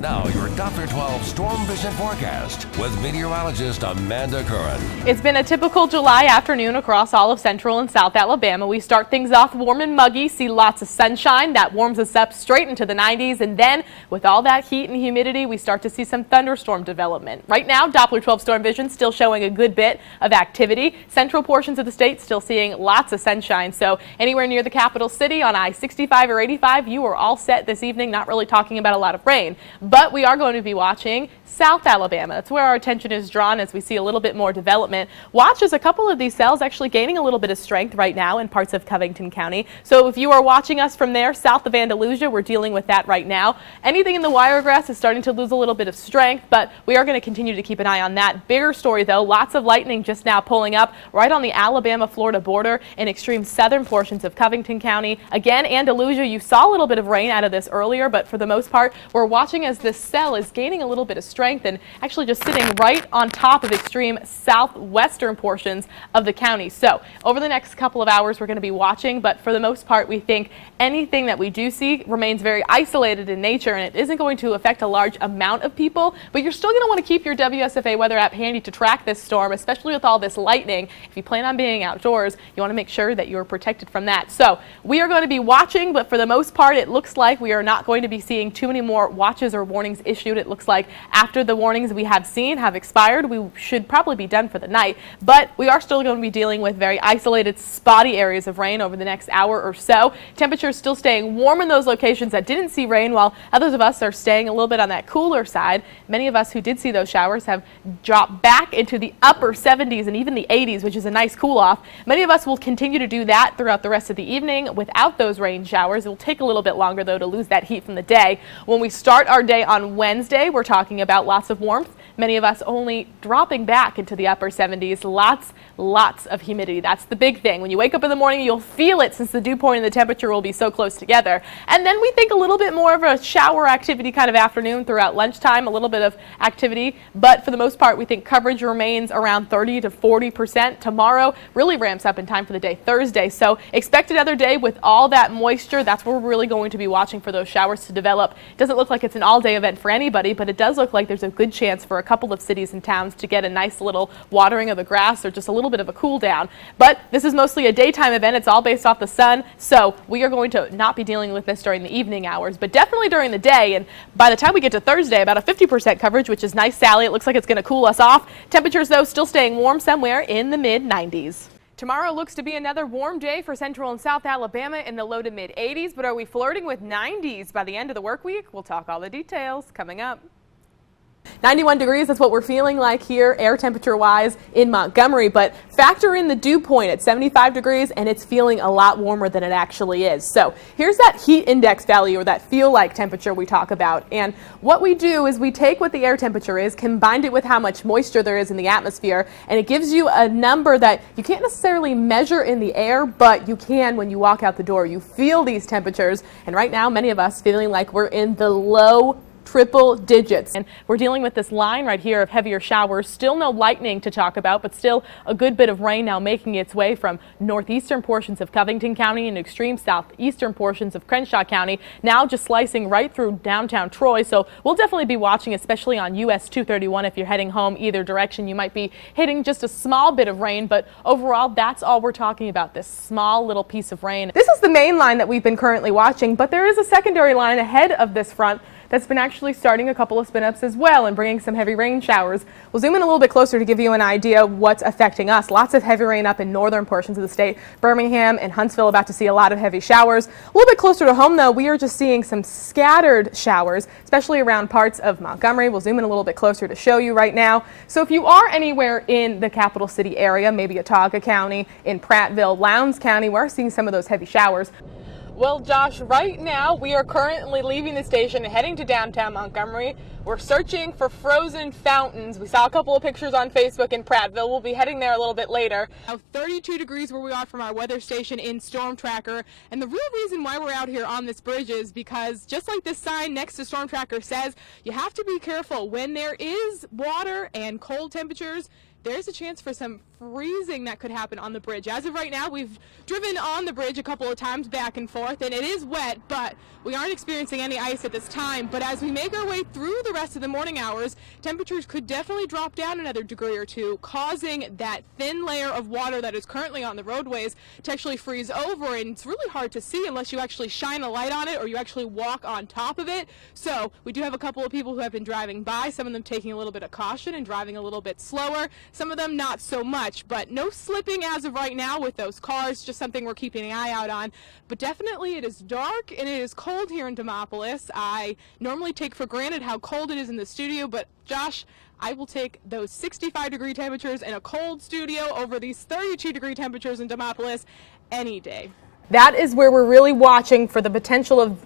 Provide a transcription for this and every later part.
Now, your Doppler 12 Storm Vision forecast with meteorologist Amanda Curran. It's been a typical July afternoon across all of central and south Alabama. We start things off warm and muggy, see lots of sunshine. That warms us up straight into the 90s. And then with all that heat and humidity, we start to see some thunderstorm development. Right now, Doppler 12 Storm Vision still showing a good bit of activity. Central portions of the state still seeing lots of sunshine. So anywhere near the capital city on I-65 or 85, you are all set this evening. Not really talking about a lot of rain. But we are going to be watching South Alabama. That's where our attention is drawn as we see a little bit more development. Watch as a couple of these cells actually gaining a little bit of strength right now in parts of Covington County. So if you are watching us from there, south of Andalusia, we're dealing with that right now. Anything in the wiregrass is starting to lose a little bit of strength, but we are going to continue to keep an eye on that. Bigger story though, lots of lightning just now pulling up right on the Alabama-Florida border in extreme southern portions of Covington County. Again, Andalusia, you saw a little bit of rain out of this earlier, but for the most part, we're watching as this cell is gaining a little bit of strength and actually just sitting right on top of extreme southwestern portions of the county. So over the next couple of hours, we're going to be watching, but for the most part, we think anything that we do see remains very isolated in nature, and it isn't going to affect a large amount of people, but you're still going to want to keep your WSFA weather app handy to track this storm, especially with all this lightning. If you plan on being outdoors, you want to make sure that you're protected from that. So we are going to be watching, but for the most part, it looks like we are not going to be seeing too many more watches or warnings issued. It looks like after the warnings we have seen have expired, we should probably be done for the night, but we are still going to be dealing with very isolated, spotty areas of rain over the next hour or so. Temperatures still staying warm in those locations that didn't see rain, while others of us are staying a little bit on that cooler side. Many of us who did see those showers have dropped back into the upper 70s and even the 80s, which is a nice cool off. Many of us will continue to do that throughout the rest of the evening without those rain showers. It will take a little bit longer though to lose that heat from the day. When we start our day on Wednesday, we're talking about lots of warmth. Many of us only dropping back into the upper 70s. Lots of humidity. That's the big thing. When you wake up in the morning, you'll feel it since the dew point and the temperature will be so close together. And then we think a little bit more of a shower activity kind of afternoon throughout lunchtime, a little bit of activity. But for the most part, we think coverage remains around 30 to 40%. Tomorrow really ramps up in time for the day Thursday. So expect another day with all that moisture. That's where we're really going to be watching for those showers to develop. It doesn't look like it's an all-day event for anybody, but it does look like there's a good chance for a couple of cities and towns to get a nice little watering of the grass or just a little bit of a cool down. But this is mostly a daytime event. It's all based off the sun, so we are going to not be dealing with this during the evening hours, but definitely during the day. And by the time we get to Thursday, about a 50% coverage, which is nice, Sally. It looks like it's going to cool us off. Temperatures, though, still staying warm somewhere in the mid-90s. Tomorrow looks to be another warm day for central and south Alabama in the low to mid 80s, but are we flirting with 90s by the end of the work week? We'll talk all the details coming up. 91 degrees, that's what we're feeling like here air temperature wise in Montgomery, but factor in the dew point at 75 degrees and it's feeling a lot warmer than it actually is. So here's that heat index value, or that feel like temperature we talk about, and what we do is we take what the air temperature is, combined it with how much moisture there is in the atmosphere, and it gives you a number that you can't necessarily measure in the air, but you can when you walk out the door. You feel these temperatures, and right now many of us feeling like we're in the low triple digits. And we're dealing with this line right here of heavier showers. Still no lightning to talk about, but still a good bit of rain now making its way from northeastern portions of Covington County and extreme southeastern portions of Crenshaw County, now just slicing right through downtown Troy. So we'll definitely be watching, especially on US 231. If you're heading home either direction, you might be hitting just a small bit of rain, but overall, that's all we're talking about, this small little piece of rain. This is the main line that we've been currently watching, but there is a secondary line ahead of this front that's been actually starting a couple of spin-ups as well and bringing some heavy rain showers. We'll zoom in a little bit closer to give you an idea of what's affecting us. Lots of heavy rain up in northern portions of the state. Birmingham and Huntsville about to see a lot of heavy showers. A little bit closer to home, though, we are just seeing some scattered showers, especially around parts of Montgomery. We'll zoom in a little bit closer to show you right now. So if you are anywhere in the capital city area, maybe Watauga County, in Prattville, Lowndes County, we're seeing some of those heavy showers. Well, Josh, right now we are currently leaving the station and heading to downtown Montgomery. We're searching for frozen fountains. We saw a couple of pictures on Facebook in Prattville. We'll be heading there a little bit later. Now, 32 degrees where we are from our weather station in Storm Tracker. And the real reason why we're out here on this bridge is because, just like this sign next to Storm Tracker says, you have to be careful when there is water and cold temperatures. there's a chance for some freezing that could happen on the bridge. As of right now, we've driven on the bridge a couple of times back and forth, and it is wet, but we aren't experiencing any ice at this time. But as we make our way through the rest of the morning hours, temperatures could definitely drop down another degree or two, causing that thin layer of water that is currently on the roadways to actually freeze over, and it's really hard to see unless you actually shine a light on it or you actually walk on top of it. So we do have a couple of people who have been driving by, some of them taking a little bit of caution and driving a little bit slower, some of them not so much, but no slipping as of right now with those cars, just something we're keeping an eye out on. But definitely it is dark and it is cold here in Demopolis. I normally take for granted how cold it is in the studio, but Josh, I will take those 65-degree temperatures in a cold studio over these 32-degree temperatures in Demopolis any day. That is where we're really watching for the potential of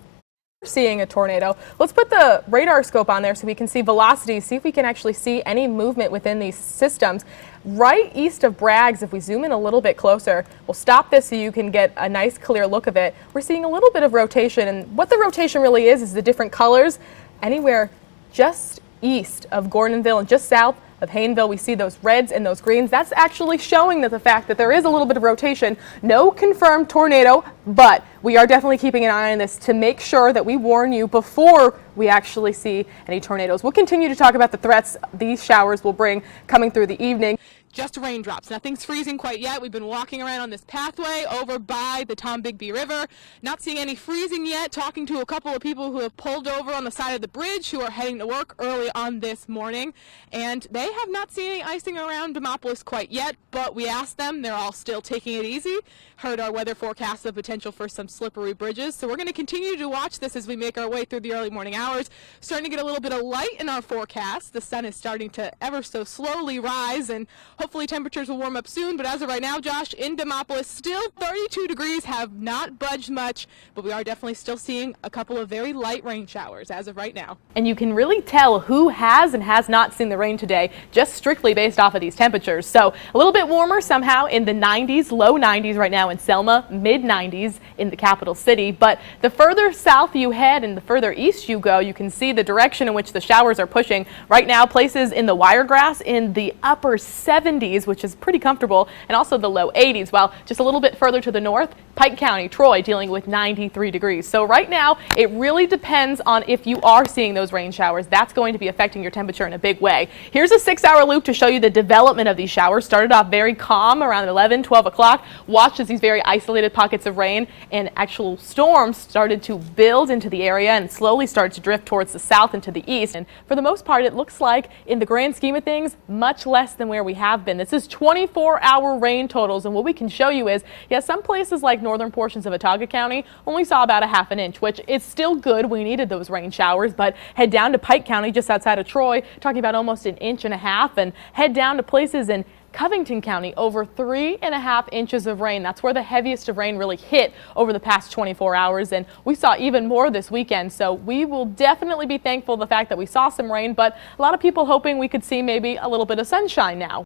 seeing a tornado. Let's put the radar scope on there so we can see velocity, see if we can actually see any movement within these systems. Right east of Bragg's, if we zoom in a little bit closer, we'll stop this so you can get a nice clear look of it. We're seeing a little bit of rotation, and what the rotation really is the different colors. Anywhere just east of Gordonville and just south of Hayneville, we see those reds and those greens. That's actually showing that the fact that there is a little bit of rotation. No confirmed tornado, but we are definitely keeping an eye on this to make sure that we warn you before we actually see any tornadoes. We'll continue to talk about the threats these showers will bring coming through the evening. Just raindrops. Nothing's freezing quite yet. We've been walking around on this pathway over by the Tombigbee River. Not seeing any freezing yet. Talking to a couple of people who have pulled over on the side of the bridge who are heading to work early on this morning. And they have not seen any icing around Demopolis quite yet, but we asked them. They're all still taking it easy. Heard our weather forecast, the potential for some slippery bridges. So we're going to continue to watch this as we make our way through the early morning hours. Starting to get a little bit of light in our forecast. The sun is starting to ever so slowly rise, and hopefully temperatures will warm up soon. But as of right now, Josh, in Demopolis, still 32 degrees, have not budged much, but we are definitely still seeing a couple of very light rain showers as of right now. And you can really tell who has and has not seen the rain today, just strictly based off of these temperatures. So a little bit warmer somehow in the 90s, low 90s right now in Selma, mid 90s in the capital city. But the further south you head and the further east you go, you can see the direction in which the showers are pushing. Right now, places in the Wiregrass in the upper 70s, which is pretty comfortable, and also the low 80s, while just a little bit further to the north, Pike County, Troy, dealing with 93 degrees. So right now, it really depends on if you are seeing those rain showers. That's going to be affecting your temperature in a big way. Here's a 6-hour loop to show you the development of these showers. Started off very calm around 11, 12 o'clock. Watched as these very isolated pockets of rain and actual storms started to build into the area and slowly started to drift towards the south and to the east. And for the most part, it looks like, in the grand scheme of things, much less than where we have been. This is 24-hour rain totals, and what we can show you is, yes, some places like northern portions of Watauga County only saw about a ½ an inch, which is still good. We needed those rain showers, but head down to Pike County, just outside of Troy, talking about almost 1.5 inches, and head down to places in Covington County, over 3.5 inches of rain. That's where the heaviest of rain really hit over the past 24 hours, and we saw even more this weekend. So we will definitely be thankful for the fact that we saw some rain, but a lot of people hoping we could see maybe a little bit of sunshine now.